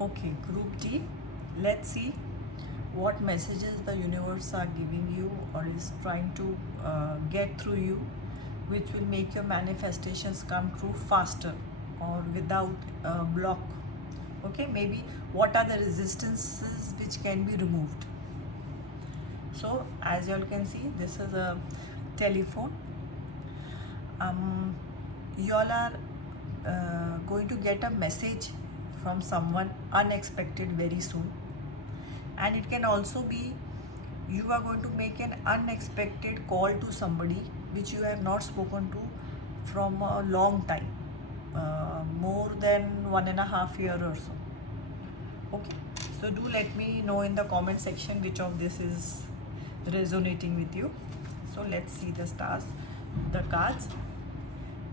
Okay, group D. Let's see what messages the universe are giving you or is trying to get through you, which will make your manifestations come true faster or without block. Okay, maybe what are the resistances which can be removed. So, as you all can see, this is a telephone. You all are going to get a message from someone unexpected very soon, and it can also be you are going to make an unexpected call to somebody which you have not spoken to from a long time, more than 1.5 years or so. Okay, so do let me know in the comment section which of this is resonating with you. So let's see the stars, the cards.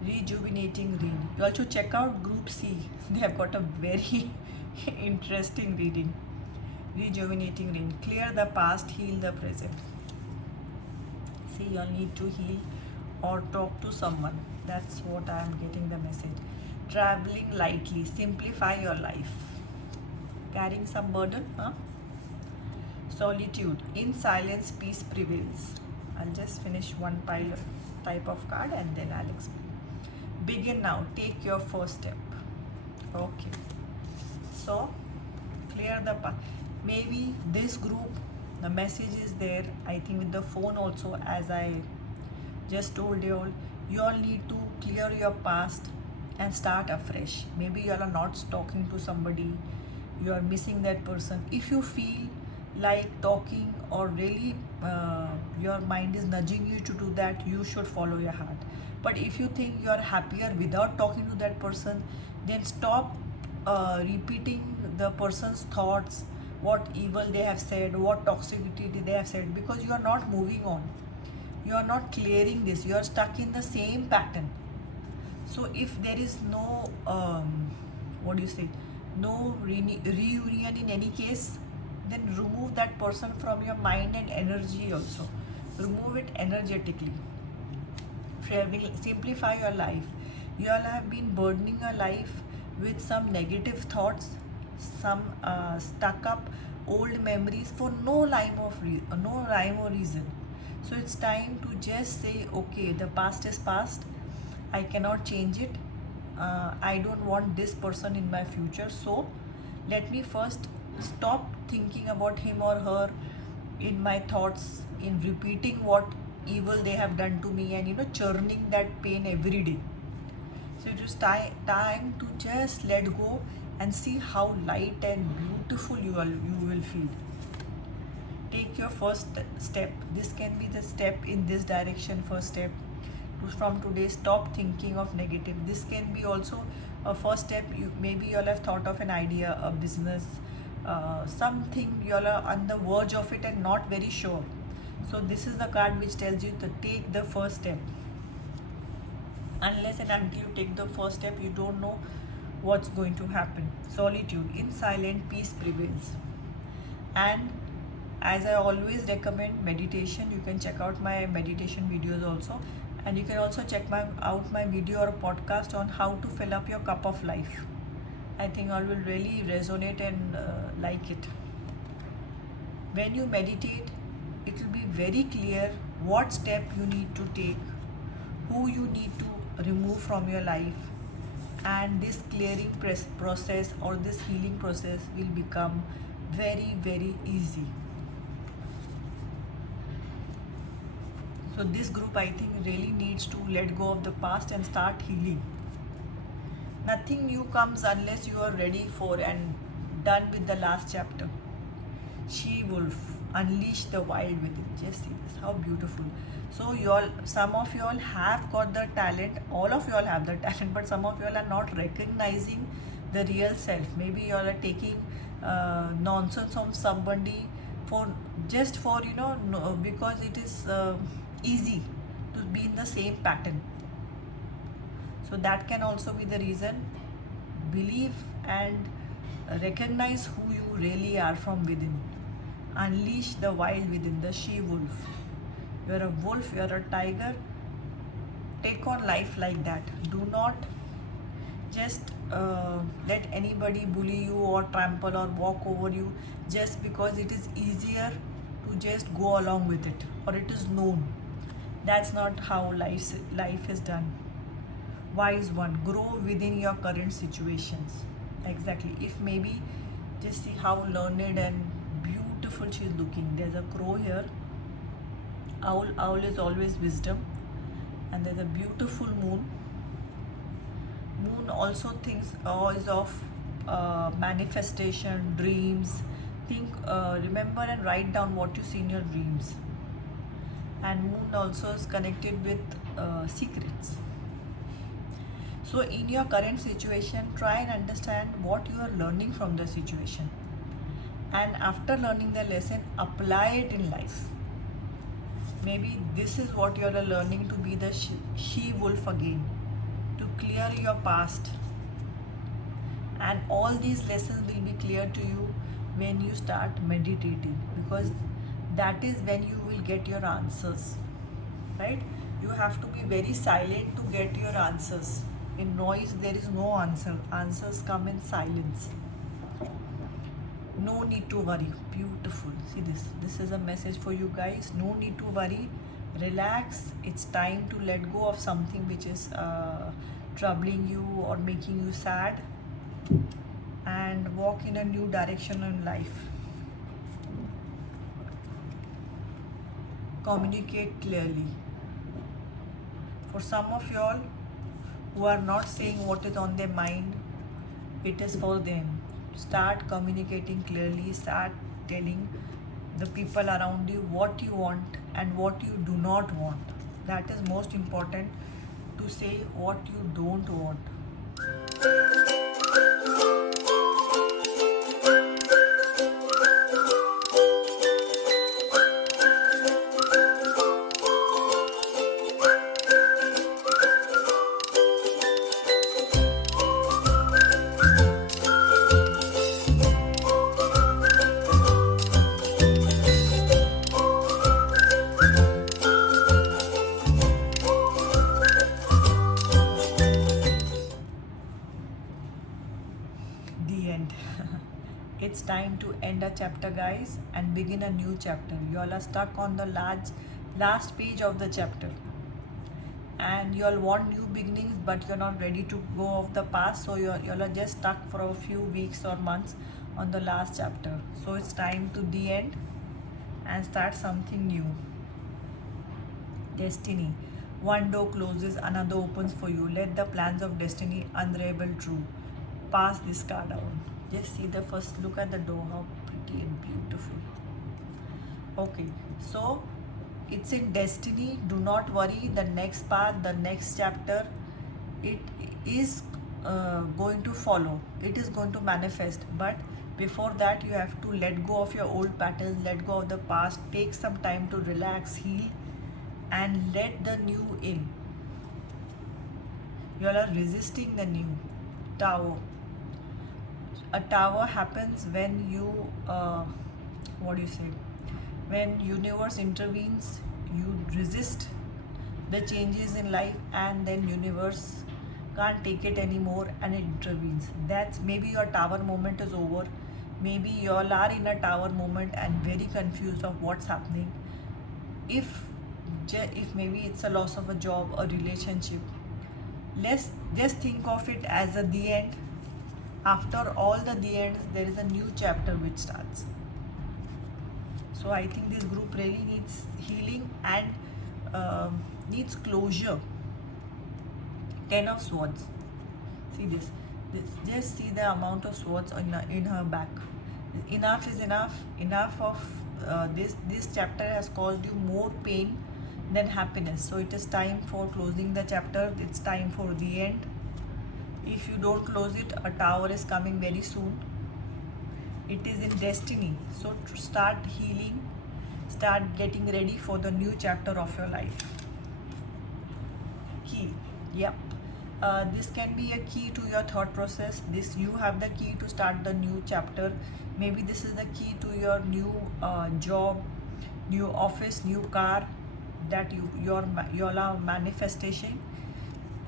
Rejuvenating read. You also check out group C. They have got a very interesting reading. Rejuvenating rain. Clear the past, heal the present. See, you all need to heal or talk to someone. That's what I am getting the message. Traveling lightly. Simplify your life. Carrying some burden, huh? Solitude. In silence, peace prevails. I'll just finish one pile of type of card and then I'll explain. Begin now. Take your first step. Okay. So, clear the path. Maybe this group, the message is there. I think with the phone also, as I just told you all need to clear your past and start afresh. Maybe you all are not talking to somebody, you are missing that person. If you feel like talking or really your mind is nudging you to do that, you should follow your heart. But if you think you are happier without talking to that person, then stop repeating the person's thoughts, what evil they have said, what toxicity they have said, because you are not moving on, you are not clearing this, you are stuck in the same pattern. So if there is no what do you say, no reunion in any case, then remove that person from your mind and energy also. Remove it energetically. Simplify your life. You all have been burdening your life with some negative thoughts, some stuck up old memories for no rhyme or reason. So it's time to just say, okay, the past is past. I cannot change it. I don't want this person in my future. So let me first stop thinking about him or her in my thoughts, in repeating what evil they have done to me, and churning that pain every day. So it is time to just let go and see how light and beautiful you will feel. Take your first step. This can be the step in this direction. First step from today, stop thinking of negative. This can be also a first step. Maybe you all have thought of an idea, a business, something you all are on the verge of it and not very sure. So this is the card which tells you to take the first step. Unless and until you take the first step, you don't know what's going to happen. Solitude. In silent, peace prevails. And as I always recommend meditation, you can check out my meditation videos also, and you can also check out my video or podcast on how to fill up your cup of life. I think all will really resonate and like it. When you meditate, it will be very clear what step you need to take, who you need to remove from your life, and this clearing process or this healing process will become very, very easy. So this group, I think, really needs to let go of the past and start healing. Nothing new comes unless you are ready for and done with the last chapter. She Wolf, unleash the wild within. Just see this, how beautiful. So some of you all have got the talent, all of you all have the talent, but some of you all are not recognizing the real self. Maybe you all are taking nonsense from somebody for because it is easy to be in the same pattern. So that can also be the reason. Believe and recognize who you really are from within. Unleash the wild within, the she wolf. You're a wolf, you're a tiger. Take on life like that. Do not just let anybody anybody bully you or trample or walk over you just because it is easier to just go along with it or it is known. That's not how life is done. Wise one, grow within your current situations. Exactly. If maybe just see how learned and beautiful she's looking. There's a crow here. Owl is always wisdom. And there's a beautiful moon. Moon also thinks is of manifestation, dreams. Remember and write down what you see in your dreams. And moon also is connected with secrets. So in your current situation, try and understand what you are learning from the situation. And after learning the lesson, apply it in life. Maybe this is what you are learning, to be the she-wolf again, to clear your past. And all these lessons will be clear to you when you start meditating, because that is when you will get your answers, right? You have to be very silent to get your answers. In noise, there is no answer. Answers come in silence. No need to worry. Beautiful. See this. This is a message for you guys. No need to worry. Relax. It's time to let go of something which is troubling you or making you sad, and walk in a new direction in life. Communicate clearly. For some of y'all who are not saying what is on their mind, it is for them. Start communicating clearly. Start telling the people around you what you want and what you do not want. That is most important, to say what you don't want. The end. It's time to end a chapter, guys, and begin a new chapter. You all are stuck on the last page of the chapter, and you all want new beginnings, but you're not ready to go off the past. So you all are just stuck for a few weeks or months on the last chapter. So it's time to the end and start something new. Destiny. One door closes, another opens for you. Let the plans of destiny unravel true. Pass this card down. Just see the first look at the door, how pretty and beautiful. Okay, so it's in destiny. Do not worry. The next part, the next chapter, it is going to follow. It is going to manifest. But before that, you have to let go of your old patterns, let go of the past, take some time to relax, heal, and let the new in. You all are resisting the new. Tower. A tower happens when you when universe intervenes. You resist the changes in life, and then universe can't take it anymore and it intervenes. That's maybe your tower moment is over. Maybe you all are in a tower moment and very confused of what's happening. If maybe it's a loss of a job, a relationship, let's just think of it as the end. After all the ends, there is a new chapter which starts. So I think this group really needs healing and needs closure. 10 of Swords. See this. Just see the amount of swords in her back. Enough is enough. Enough of this chapter has caused you more pain than happiness. So it is time for closing the chapter. It's time for the end. If you don't close it, a tower is coming very soon. It is in destiny. So start healing. Start getting ready for the new chapter of your life. Key. Yep. This can be a key to your thought process. You have the key to start the new chapter. Maybe this is the key to your new job, new office, new car that you all are manifesting.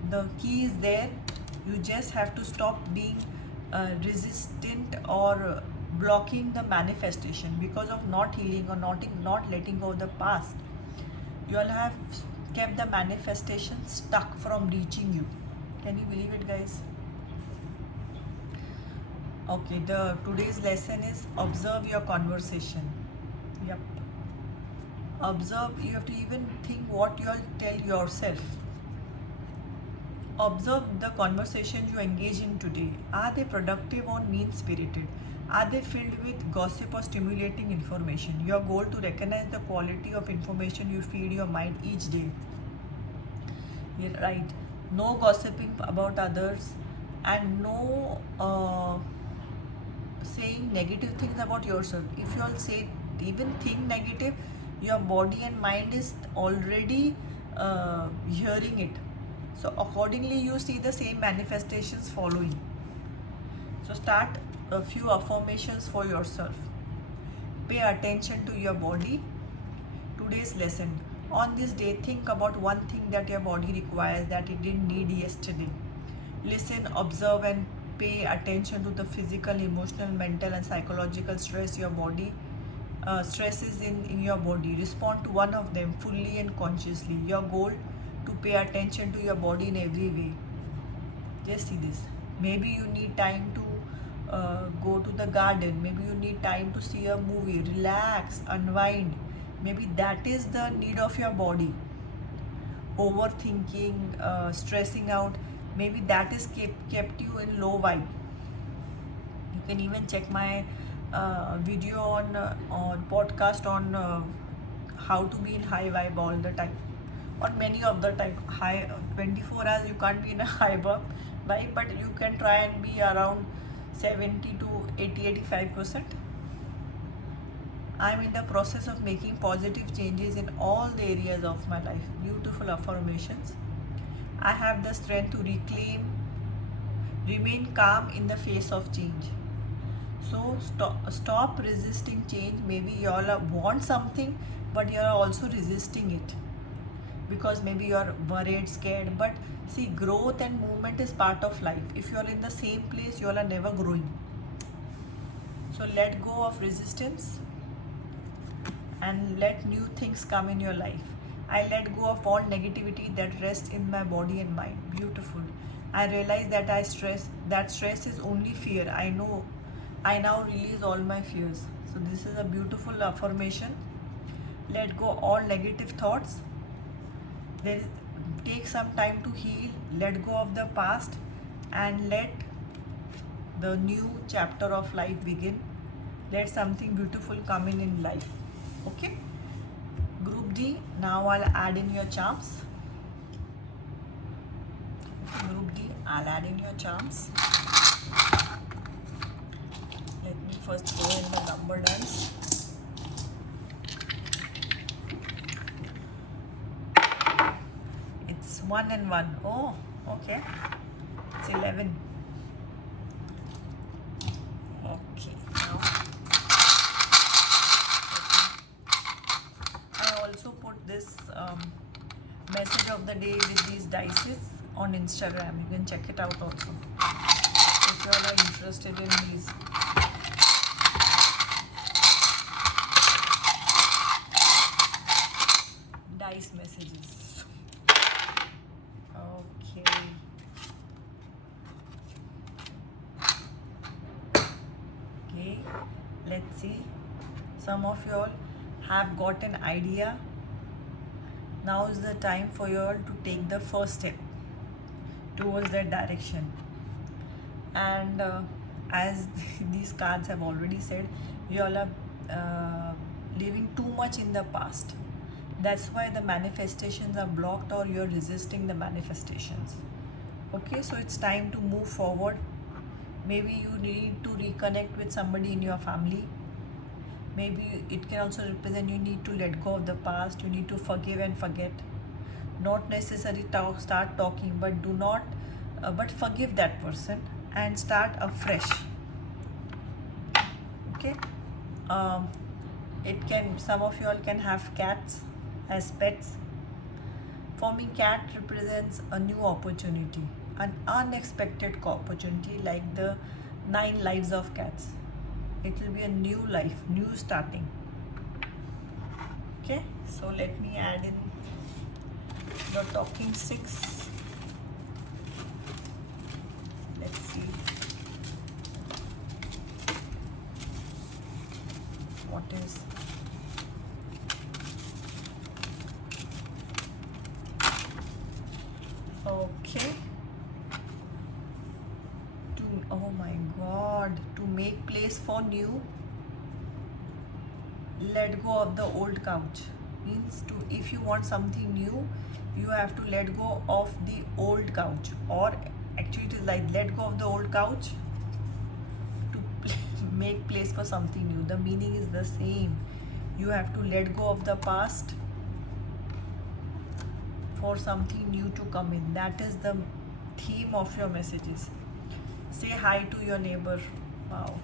The key is there. You just have to stop being resistant or blocking the manifestation because of not healing or not letting go of the past. You all have kept the manifestation stuck from reaching you. Can you believe it, guys? Okay, the today's lesson is observe your conversation. Yep. Observe, you have to even think what you all tell yourself. Observe the conversations you engage in today. Are they productive or mean spirited? Are they filled with gossip or stimulating information? Your goal to recognize the quality of information you feed your mind each day. Yeah, right. No gossiping about others and no saying negative things about yourself. If you all say, even think negative, your body and mind is already hearing it. So accordingly, you see the same manifestations following. So start a few affirmations for yourself. Pay attention to your body. Today's lesson. On this day, think about one thing that your body requires that it didn't need yesterday. Listen, observe, and pay attention to the physical, emotional, mental, and psychological stress your body stresses in your body. Respond to one of them fully and consciously. Your goal to pay attention to your body in every way. Just see this. Maybe you need time to go to the garden. Maybe you need time to see a movie, relax, unwind. Maybe that is the need of your body. Overthinking, stressing out, maybe that is kept you in low vibe. You can even check my video on podcast on how to be in high vibe all the time, or many of the time. High 24 hours you can't be in a high vibe, but you can try and be around 70 to 85%. I'm in the process of making positive changes in all the areas of my life. Beautiful affirmations. I have the strength to remain calm in the face of change. So stop resisting change. Maybe you all want something, but you are also resisting it because maybe you are worried, scared. But see, growth and movement is part of life. If you are in the same place, you all are never growing. So let go of resistance and let new things come in your life. I let go of all negativity that rests in my body and mind. Beautiful. I realize that stress is only fear. I now release all my fears. So this is a beautiful affirmation. Let go all negative thoughts. Then take some time to heal. Let go of the past and let the new chapter of life begin. Let something beautiful come in life. Okay, group D. Now I'll add in your charms. Group D, I'll add in your charms. Let me first go in the number dance. It's 1 and 1. Oh, okay. It's 11. Okay, now also put this message of the day with these dices on Instagram. You can check it out also if you all are interested in these. Dice messages. Okay. Okay, let's see. Some of you all have got an idea. Now is the time for you all to take the first step towards that direction. And as these cards have already said, you all are living too much in the past. That's why the manifestations are blocked, or you're resisting the manifestations. Okay, so it's time to move forward. Maybe you need to reconnect with somebody in your family. Maybe it can also represent you need to let go of the past. You need to forgive and forget. Not necessarily start talking, but but forgive that person and start afresh. Okay. Some of you all can have cats as pets. For me, cat represents a new opportunity, an unexpected opportunity, like the 9 lives of cats. It will be a new life, new starting. Okay, so let me add in the talking sticks. Let's see what is. Okay. Oh my god, to make place for new, let go of the old couch. Means to, if you want something new, you have to let go of the old couch, or actually it is like let go of the old couch to make place for something new. The meaning is the same. You have to let go of the past for something new to come in. That is the theme of your messages. Say hi to your neighbor. Wow.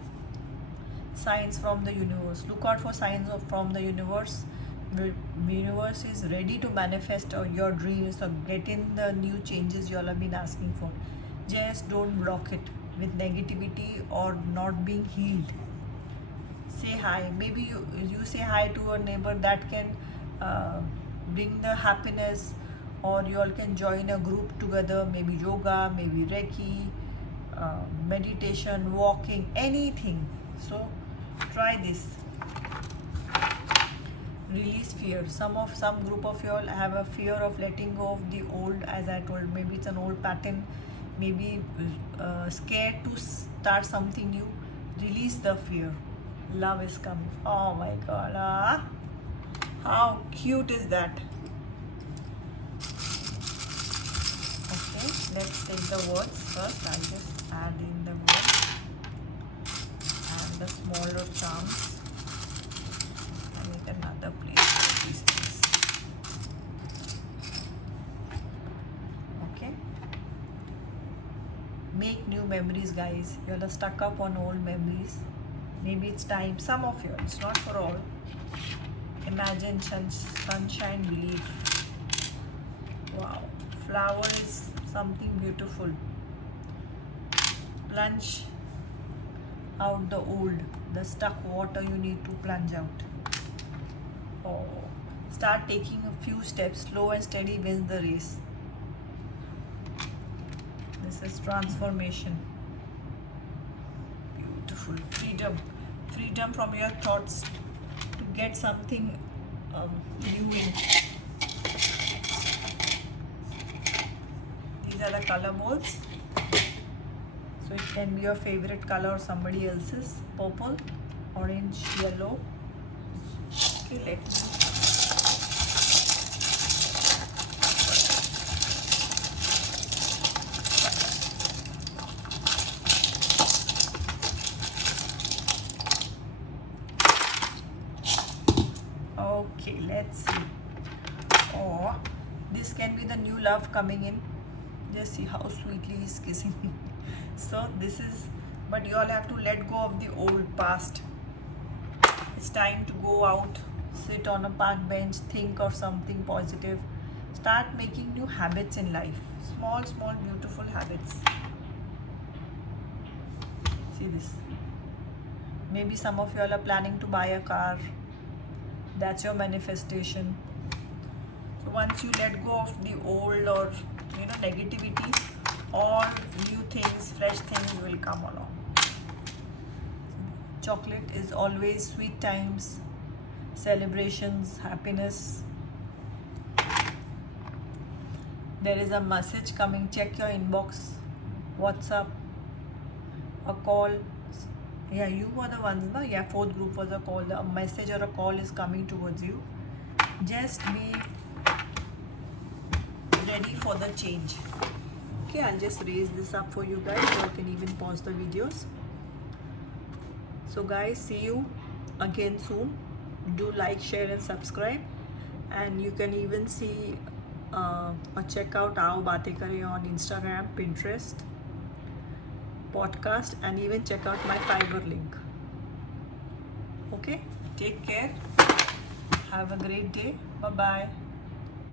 Signs from the universe. Look out for signs from the universe. The universe is ready to manifest your dreams or get in the new changes you all have been asking for. Just don't block it with negativity or not being healed. Say hi. Maybe you say hi to a neighbor, that can bring the happiness, or you all can join a group together, maybe yoga, maybe Reiki, meditation, walking, anything. So try this. Release fear. Some group of you all have a fear of letting go of the old, as I told. Maybe it's an old pattern, maybe scared to start something new. Release the fear. Love is coming. Oh my god, how cute is that? Okay, let's take the words first. I'll just add in the words and the smaller charms. I need another place for these things. Okay. Make new memories, guys. You're all stuck up on old memories. Maybe it's time. Some of you, it's not for all. Imagine sunshine, relief. Wow. Flower is something beautiful. Plunge out the old, the stuck water you need to plunge out. Oh. Start taking a few steps. Slow and steady wins the race. This is transformation. Beautiful. Freedom. Freedom from your thoughts to get something new in. These are the color balls. So it can be your favorite color or somebody else's. Purple, orange, yellow. Okay, let me. Okay, let's see. Oh, this can be the new love coming in. Just see how sweetly he's kissing. So this is, but you all have to let go of the old past. It's time to go out, sit on a park bench, think of something positive. Start making new habits in life. Small, beautiful habits. See this. Maybe some of you all are planning to buy a car. That's your manifestation. So once you let go of the old or negativity, all new things, fresh things will come along. Chocolate is always sweet times, celebrations, happiness. There is a message coming. Check your inbox, WhatsApp, a call. Yeah, you were the ones, no? Yeah, fourth group was a call. A message or a call is coming towards you. Just be ready for the change. Okay, I'll just raise this up for you guys so I can even pause the videos. So guys, see you again soon. Do like, share and subscribe. And you can even see or check out Aao Baatein Kare on Instagram, Pinterest, podcast, and even check out my Fiverr link. Okay, take care. Have a great day. Bye-bye.